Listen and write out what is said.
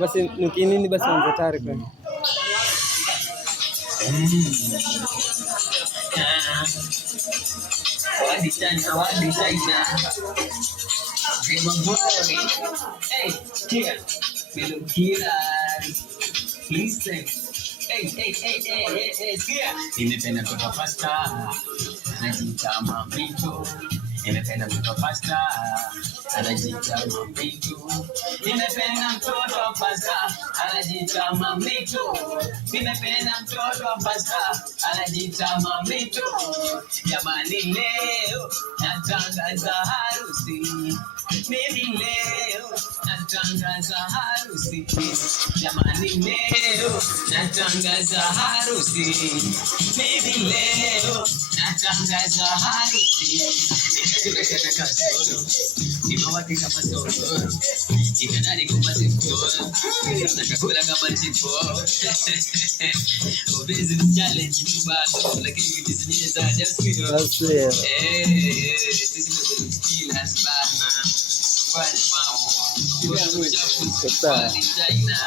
basi nukinini basi unza tayari kwa awadi China. Hey, here, fellow killers, listen. Hey, here. Nimependa kutoka pasta, anajiita Mambito. Nimependa mtoto pasta, anajiita Mambito. Nimependa mtoto pasta, anajiita Mambito. Nimependa mtoto pasta, anajiita Mambito. Jamani leo natangaza harusi. Mimi leo natangaza harusi. Jamani leo natangaza harusi. Mimi leo natangaza harusi. Nimekata kasoro, nimewaki kama soro. Ikanani kama sifo, nakakula kama sifo. Obezi ni challenge tu bado, lakini kijizinyeza just you know. that's it. Sisi ndio skill hasbana. Kwa mambo. Kwa China.